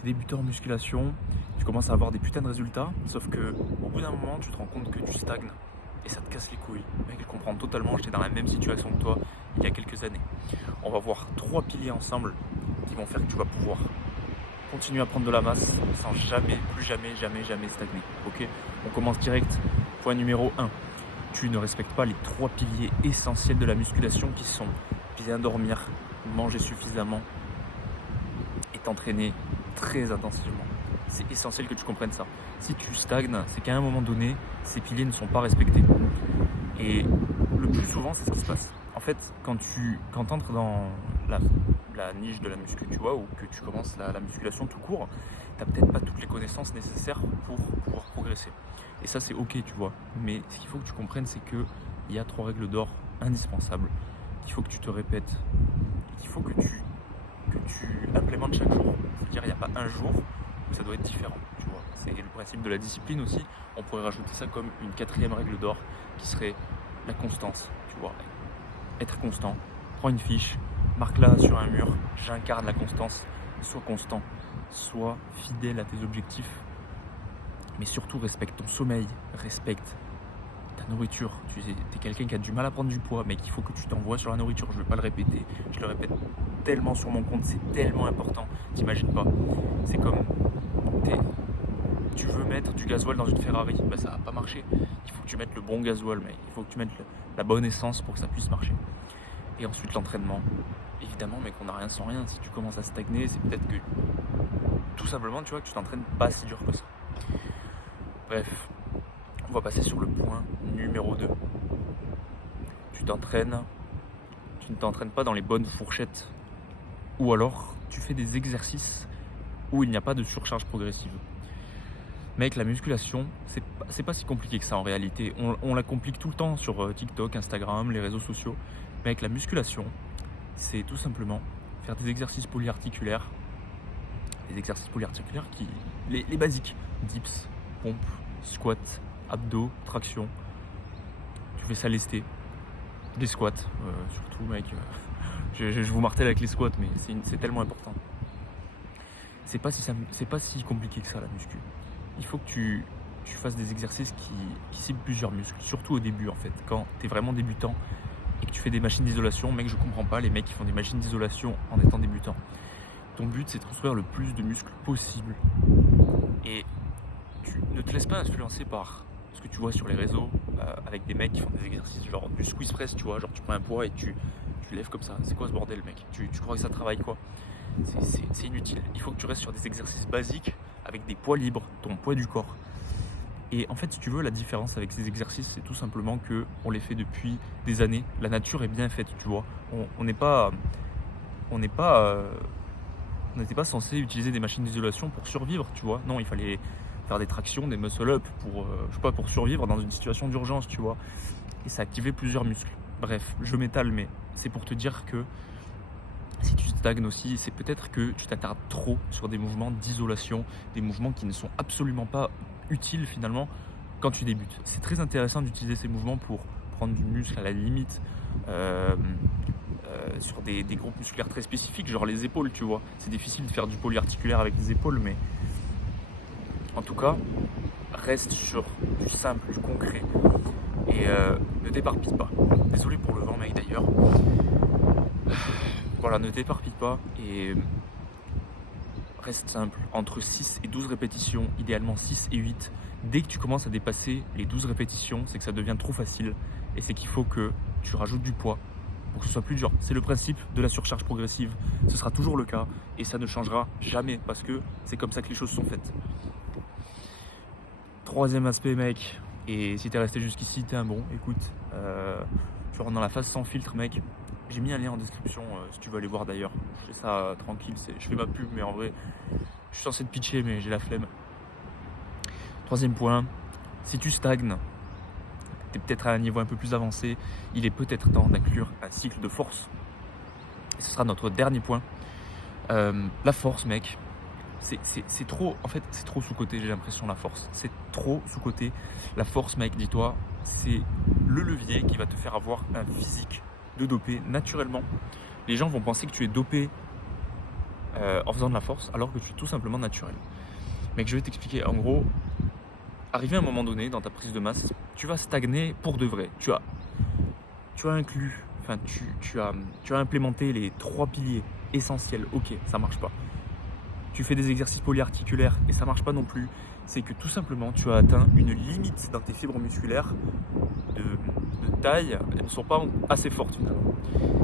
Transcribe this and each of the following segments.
Tu es débutant en musculation, tu commences à avoir des putains de résultats, sauf que au bout d'un moment, tu te rends compte que tu stagnes et ça te casse les couilles. Mec, je comprends totalement, j'étais dans la même situation que toi il y a quelques années. On va voir 3 piliers ensemble qui vont faire que tu vas pouvoir continuer à prendre de la masse sans jamais, plus jamais, jamais, jamais stagner. Ok? On commence direct. Point numéro 1. Tu ne respectes pas les 3 piliers essentiels de la musculation qui sont bien dormir, manger suffisamment et t'entraîner très intensivement. C'est essentiel que tu comprennes ça. Si tu stagnes, c'est qu'à un moment donné, ces piliers ne sont pas respectés. Et le plus souvent, c'est ce qui se passe. En fait, quand tu entres dans la niche de la muscu, tu vois, ou que tu commences la musculation tout court, tu n'as peut-être pas toutes les connaissances nécessaires pour pouvoir progresser. Et ça, c'est ok, tu vois. Mais ce qu'il faut que tu comprennes, c'est qu'il y a 3 règles d'or indispensables qu'il faut que tu te répètes et qu'il faut que tu implémentes chaque jour. C'est-à-dire, il n'y a pas un jour où ça doit être différent, tu vois. C'est le principe de la discipline aussi. On pourrait rajouter ça comme une 4e règle d'or qui serait la constance, tu vois. Être constant. Prends une fiche, marque-la sur un mur, j'incarne la constance. Sois constant, sois fidèle à tes objectifs, mais surtout respecte ton sommeil, respecte ta nourriture. Tu es quelqu'un qui a du mal à prendre du poids, mais qu'il faut que tu t'envoies sur la nourriture. Je ne vais pas le répéter, je le répète tellement sur mon compte, c'est tellement important, t'imagines pas. C'est comme tu veux mettre du gasoil dans une Ferrari, ben ça va pas marcher. Il faut que tu mettes le bon gasoil, mais il faut que tu mettes la bonne essence pour que ça puisse marcher. Et ensuite l'entraînement. Évidemment, mec, on n'a rien sans rien. Si tu commences à stagner, c'est peut-être que tout simplement, tu vois, que tu t'entraînes pas si dur que ça. Bref, on va passer sur le point numéro 2. Tu ne t'entraînes pas dans les bonnes fourchettes. Ou alors, tu fais des exercices où il n'y a pas de surcharge progressive. Mec, la musculation, c'est pas si compliqué que ça en réalité. On la complique tout le temps sur TikTok, Instagram, les réseaux sociaux. Mais avec la musculation, c'est tout simplement faire des exercices polyarticulaires. Des exercices polyarticulaires les basiques. Dips, pompe, squat, abdos, traction. Tu fais ça lesté. Des squats, surtout mec. Je vous martèle avec les squats, mais c'est tellement important. C'est pas si compliqué que ça la muscu. Il faut que tu fasses des exercices qui ciblent plusieurs muscles, surtout au début en fait, quand tu es vraiment débutant et que tu fais des machines d'isolation. Mec, je comprends pas les mecs qui font des machines d'isolation en étant débutant. Ton but, c'est de construire le plus de muscles possible. Et tu ne te laisses pas influencer par ce que tu vois sur les réseaux avec des mecs qui font des exercices genre du squeeze press, tu vois, genre tu prends un poids et tu lèves comme ça. C'est quoi ce bordel, mec? Tu crois que ça travaille quoi? C'est inutile. Il faut que tu restes sur des exercices basiques avec des poids libres, ton poids du corps. Et en fait, si tu veux, la différence avec ces exercices, c'est tout simplement qu'on les fait depuis des années. La nature est bien faite, tu vois. On n'était pas censé utiliser des machines d'isolation pour survivre, tu vois. Non, il fallait faire des tractions, des muscle-up pour survivre dans une situation d'urgence, tu vois. Et ça activait plusieurs muscles. Bref, je m'étale, mais c'est pour te dire que si tu stagnes aussi, c'est peut-être que tu t'attardes trop sur des mouvements d'isolation, des mouvements qui ne sont absolument pas utiles finalement quand tu débutes. C'est très intéressant d'utiliser ces mouvements pour prendre du muscle à la limite sur des groupes musculaires très spécifiques, genre les épaules, tu vois. C'est difficile de faire du polyarticulaire avec des épaules, mais en tout cas, reste sur du simple, du concret et ne t'éparpille pas. Désolé pour le vent, mec, d'ailleurs. Voilà, ne t'éparpille pas et reste simple. Entre 6 et 12 répétitions, idéalement 6 et 8. Dès que tu commences à dépasser les 12 répétitions, c'est que ça devient trop facile et c'est qu'il faut que tu rajoutes du poids pour que ce soit plus dur. C'est le principe de la surcharge progressive. Ce sera toujours le cas et ça ne changera jamais parce que c'est comme ça que les choses sont faites. 3e aspect, mec, et si t'es resté jusqu'ici, t'es un bon. Écoute, tu rentres dans la phase sans filtre, mec. J'ai mis un lien en description si tu veux aller voir d'ailleurs. Je fais ça tranquille, je fais ma pub, mais en vrai, je suis censé te pitcher, mais j'ai la flemme. 3e point, si tu stagnes, tu es peut-être à un niveau un peu plus avancé, il est peut-être temps d'inclure un cycle de force. Et ce sera notre dernier point. La force, mec, c'est trop, en fait, c'est trop sous-coté, j'ai l'impression, la force. C'est trop sous-coté. La force, mec, dis-toi, c'est le levier qui va te faire avoir un physique de dopé naturellement. Les gens vont penser que tu es dopé en faisant de la force alors que tu es tout simplement naturel. Mec, je vais t'expliquer. En gros, arrivé à un moment donné dans ta prise de masse, tu vas stagner pour de vrai. Tu as inclus, enfin tu as implémenté les 3 piliers essentiels. Ok, ça marche pas. Tu fais des exercices polyarticulaires et ça marche pas non plus. C'est que tout simplement tu as atteint une limite dans tes fibres musculaires de taille. Elles ne sont pas assez fortes finalement.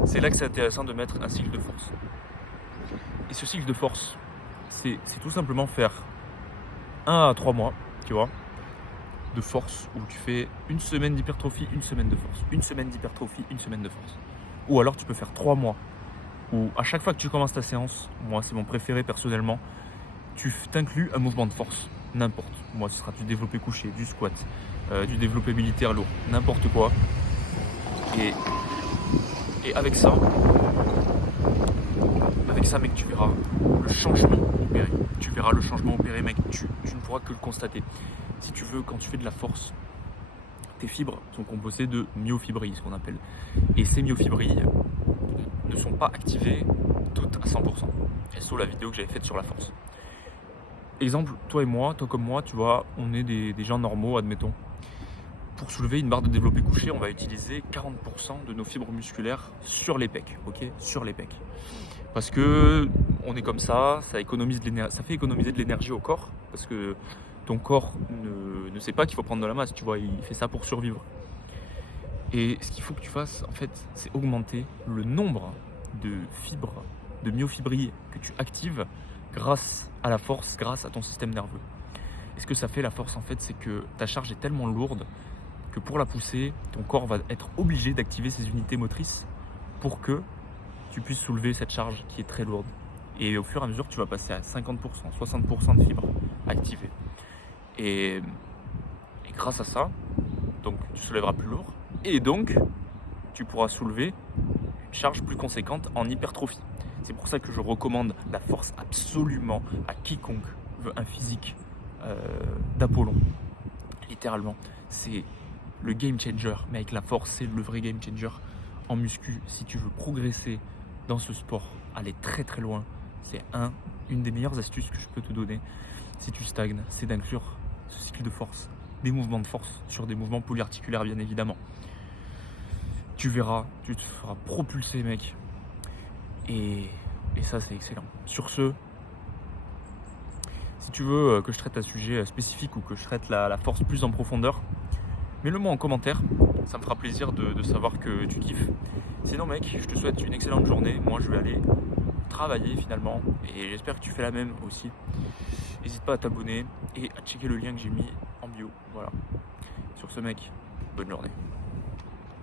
C'est là que c'est intéressant de mettre un cycle de force. Et ce cycle de force, c'est tout simplement faire 1 à 3 mois, tu vois, de force où tu fais une semaine d'hypertrophie, une semaine de force, une semaine d'hypertrophie, une semaine de force. Ou alors tu peux faire 3 mois où à chaque fois que tu commences ta séance, moi c'est mon préféré personnellement, tu t'inclus un mouvement de force, n'importe. Moi ce sera du développé couché, du squat, du développé militaire lourd, n'importe quoi. Et avec ça mec, tu verras le changement opéré. Tu verras le changement opéré mec, tu ne pourras que le constater. Si tu veux, quand tu fais de la force, tes fibres sont composées de myofibrilles, ce qu'on appelle. Et ces myofibrilles ne sont pas activées toutes à 100%. Et c'est la vidéo que j'avais faite sur la force. Exemple, toi comme moi, tu vois, on est des gens normaux, admettons. Pour soulever une barre de développé couché, on va utiliser 40% de nos fibres musculaires sur les pecs, ok, sur les pecs. Parce que on est comme ça fait économiser de l'énergie au corps, parce que ton corps ne sait pas qu'il faut prendre de la masse, tu vois, il fait ça pour survivre. Et ce qu'il faut que tu fasses, en fait, c'est augmenter le nombre de fibres, de myofibrilles que tu actives grâce à la force, grâce à ton système nerveux. Et ce que ça fait la force, en fait, c'est que ta charge est tellement lourde que pour la pousser, ton corps va être obligé d'activer ses unités motrices pour que tu puisses soulever cette charge qui est très lourde. Et au fur et à mesure, tu vas passer à 50%, 60% de fibres activées. Et grâce à ça, donc tu soulèveras plus lourd et donc tu pourras soulever une charge plus conséquente en hypertrophie. C'est pour ça que je recommande la force absolument à quiconque veut un physique d'Apollon. Littéralement, c'est le game changer. Mais avec la force, c'est le vrai game changer en muscu. Si tu veux progresser dans ce sport, aller très très loin, c'est une des meilleures astuces que je peux te donner. Si tu stagnes, c'est d'inclure ce cycle de force, des mouvements de force sur des mouvements polyarticulaires bien évidemment. Tu verras, tu te feras propulser mec. Et ça c'est excellent. Sur ce, si tu veux que je traite un sujet spécifique ou que je traite la force plus en profondeur, mets-le moi en commentaire, ça me fera plaisir de savoir que tu kiffes. Sinon mec, je te souhaite une excellente journée. Moi je vais aller travailler finalement et j'espère que tu fais la même aussi. N'hésite pas à t'abonner et à checker le lien que j'ai mis en bio. Voilà. Sur ce mec, bonne journée.